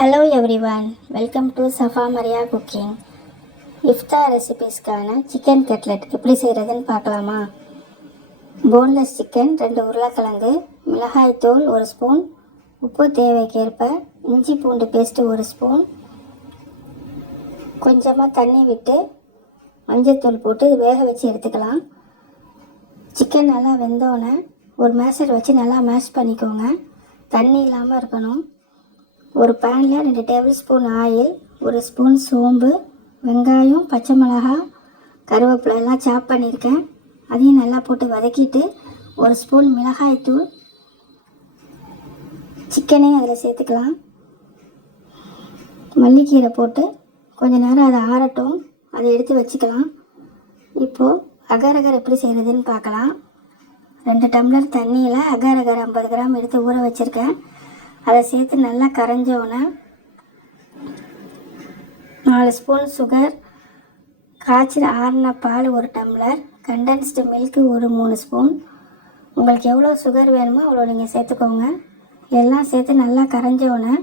Hello everyone, welcome to Safa Maria cooking. இஃப்தார் ரெசிபீஸ்க்கான chicken cutlet எப்படி செய்கிறதுன்னு பார்க்கலாமா? போன்லெஸ் சிக்கன் 2 உருளைக்கிழங்கு, மிளகாய்த்தூள் 1 ஸ்பூன், உப்பு தேவைக்கேற்ப, இஞ்சி பூண்டு பேஸ்ட்டு 1 ஸ்பூன், கொஞ்சமாக தண்ணி விட்டு மஞ்சத்தூள் போட்டு வேக வச்சு எடுத்துக்கலாம். சிக்கன் நல்லா வெந்தோடனே ஒரு மேஷர் வச்சு நல்லா மேஷ் பண்ணிக்கோங்க. தண்ணி இல்லாமல் இருக்கணும். ஒரு பேனில் 2 டேபிள் ஸ்பூன் ஆயில், 1 ஸ்பூன் சோம்பு, வெங்காயம், பச்சை மிளகாய், கருவேப்பிலை எல்லாம் சாப் பண்ணியிருக்கேன். அதையும் நல்லா போட்டு வதக்கிட்டு 1 ஸ்பூன் மிளகாய்த்தூள், சிக்கனையும் அதில் சேர்த்துக்கலாம். மல்லிக்கீரை போட்டு கொஞ்சம் நேரம் அதை ஆறட்டும், அதை எடுத்து வச்சுக்கலாம். இப்போது அகர் எப்படி செய்கிறதுன்னு பார்க்கலாம். 2 டம்ளர் தண்ணியில் அகர் 50 கிராம் எடுத்து ஊற வச்சுருக்கேன். அதை சேர்த்து நல்லா கரைஞ்சோன்னே 4 ஸ்பூன் சுகர், காய்ச்சி ஆறின பால் 1 டம்ளர், கண்டென்ஸ்டு மில்க்கு 3 ஸ்பூன். உங்களுக்கு எவ்வளோ சுகர் வேணுமோ அவ்வளோ நீங்கள் சேர்த்துக்கோங்க. எல்லாம் சேர்த்து நல்லா கரைஞ்சோன்னே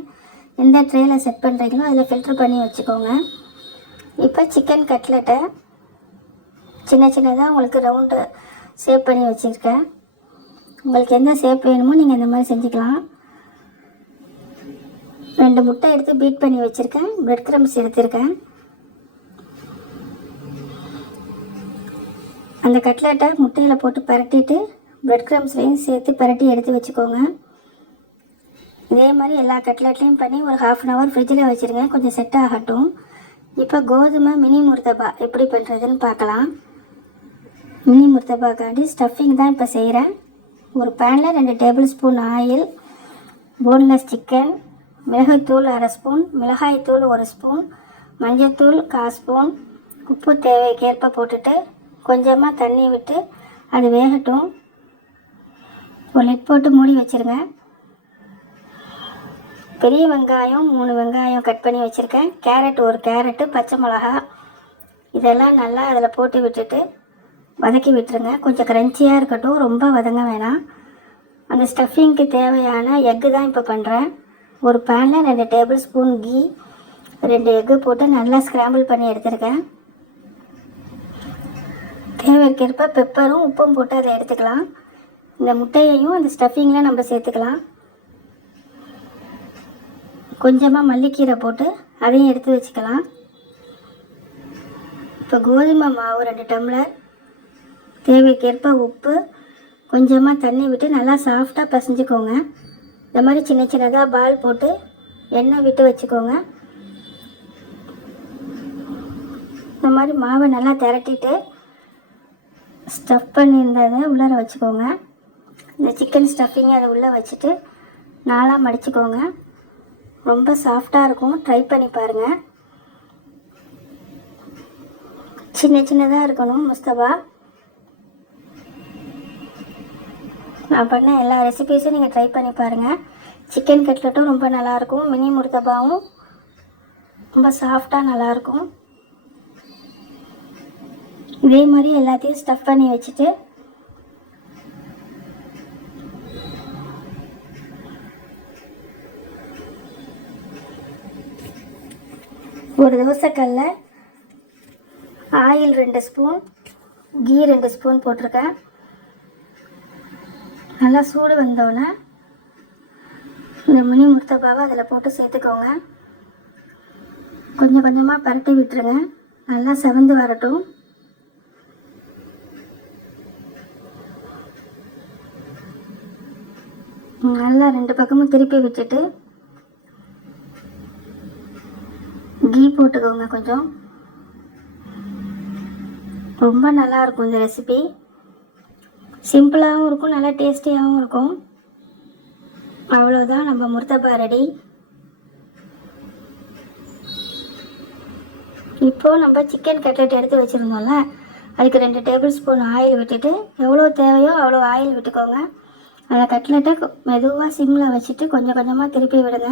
எந்த ட்ரேயில் செட் பண்ணுறீங்களோ அதில் ஃபில்ட்ரு பண்ணி வச்சுக்கோங்க. இப்போ சிக்கன் கட்லெட்டை சின்ன சின்னதாக உங்களுக்கு ரவுண்டு ஷேப் பண்ணி வச்சுருக்கேன். உங்களுக்கு எந்த ஷேப் வேணுமோ நீங்கள் இந்த மாதிரி செஞ்சுக்கலாம். 2 முட்டை எடுத்து பீட் பண்ணி வச்சுருக்கேன். பிரெட் க்ரம்ஸ் எடுத்துருக்கேன். அந்த கட்லெட்டை முட்டையில் போட்டு பரட்டிட்டு பிரெட் க்ரம்ஸ்லையும் சேர்த்து பரட்டி எடுத்து வச்சுக்கோங்க. இதே மாதிரி எல்லா கட்லெட்லேயும் பண்ணி ஒரு 1/2 hour ஃப்ரிட்ஜில் வச்சுருங்க, கொஞ்சம் செட் ஆகட்டும். இப்போ கோதுமை மினி முர்தபா எப்படி பண்ணுறதுன்னு பார்க்கலாம். மினி முர்தபாக்காண்டி ஸ்டஃபிங் தான் இப்போ செய்கிறேன். ஒரு பேனில் 2 table spoon oil, boneless chicken, மிளகுத்தூள் 1/2 ஸ்பூன், மிளகாய்த்தூள் 1 ஸ்பூன், மஞ்சத்தூள் 1/4 ஸ்பூன், உப்பு தேவைக்கேற்ப போட்டுட்டு கொஞ்சமாக தண்ணி விட்டு அது வேகட்டும். ஒரு லிட் போட்டு மூடி வச்சுருங்க. பெரிய வெங்காயம் 3 வெங்காயம் கட் பண்ணி வச்சுருக்கேன். கேரட் 1 கேரட்டு, பச்சை மிளகா இதெல்லாம் நல்லா அதில் போட்டு விட்டுட்டு வதக்கி விட்டுருங்க. கொஞ்சம் க்ரன்ச்சியாக இருக்கட்டும், ரொம்ப வதங்க வேணாம். அந்த ஸ்டஃபிங்க்கு தேவையான எக்கு தான் இப்போ பண்ணுறேன். ஒரு பேனில் 2 டேபிள் ஸ்பூன் கீ, 2 எக்கு போட்டு நல்லா ஸ்க்ராம்பிள் பண்ணி எடுத்துருக்கேன். தேவைக்கேற்ப பெப்பரும் உப்பும் போட்டு அதை எடுத்துக்கலாம். இந்த முட்டையையும் அந்த ஸ்டஃபிங்கில் நம்ம சேர்த்துக்கலாம். கொஞ்சமாக மல்லிக்கீரை போட்டு அதையும் எடுத்து வச்சுக்கலாம். இப்போ கோதுமை மாவு 2 டம்ளர், தேவைக்கேற்ப உப்பு, கொஞ்சமாக தண்ணி விட்டு நல்லா சாஃப்டாக பிசைஞ்சுக்கோங்க. இந்த மாதிரி சின்ன சின்னதாக பால் போட்டு எண்ணெய் விட்டு வச்சுக்கோங்க. இந்த மாதிரி மாவை நல்லா திரட்டிட்டு ஸ்டஃப் பண்ணியிருந்ததை உள்ளே வச்சுக்கோங்க. இந்த சிக்கன் ஸ்டஃபிங்கை அதை உள்ளே வச்சுட்டு 4ஆக மடிச்சுக்கோங்க. ரொம்ப சாஃப்டாக இருக்கும், ட்ரை பண்ணி பாருங்கள். சின்ன சின்னதாக இருக்கணும் முஸ்தபா. நான் பண்ண எல்லா ரெசிபீஸும் நீங்கள் ட்ரை பண்ணி பாருங்கள். சிக்கன் கட்லெட்டும் ரொம்ப நல்லாயிருக்கும், மினி முர்தபாவும் ரொம்ப சாஃப்டாக நல்லாயிருக்கும். இதே மாதிரி எல்லாத்தையும் ஸ்டஃப் பண்ணி வச்சுட்டு ஒரு தோசைக்கல்ல ஆயில் 2 ஸ்பூன், கீ 2 ஸ்பூன் போட்டிருக்கேன். நல்லா சூடு வந்தோடனே இந்த மினி முர்தபாவை அதில் போட்டு சேர்த்துக்கோங்க. கொஞ்சம் கொஞ்சமாக பரட்டி விட்டுருங்க. நல்லா செவந்து வரட்டும். நல்லா 2 பக்கமும் திருப்பி விட்டுட்டு கீ போட்டுக்கோங்க. கொஞ்சம் ரொம்ப நல்லாயிருக்கும் இந்த ரெசிபி. சிம்பிளாகவும் இருக்கும், நல்லா டேஸ்டியாகவும் இருக்கும். அவ்வளோதான், நம்ம முர்தபா ரெடி. இப்போது நம்ம சிக்கன் கட்லெட் எடுத்து வச்சுருந்தோம்ல, அதுக்கு 2 டேபிள் ஸ்பூன் ஆயில் விட்டுட்டு எவ்வளோ தேவையோ அவ்வளோ ஆயில் விட்டுக்கோங்க. அந்த கட்லெட்டை மெதுவாக சிம்மில் வச்சுட்டு கொஞ்சம் கொஞ்சமாக திருப்பி விடுங்க.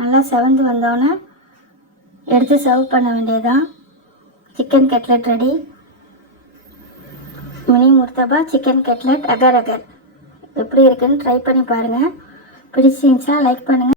நல்லா செவந்து வந்தோன்னே எடுத்து சர்வ் பண்ண வேண்டியதுதான். Chicken cutlet ready. Mini murtaba chicken cutlet அகர் எப்படி இருக்குன்னு ட்ரை பண்ணி பாருங்கள். பிடிச்சிருந்துச்சுன்னா லைக் பண்ணுங்கள்.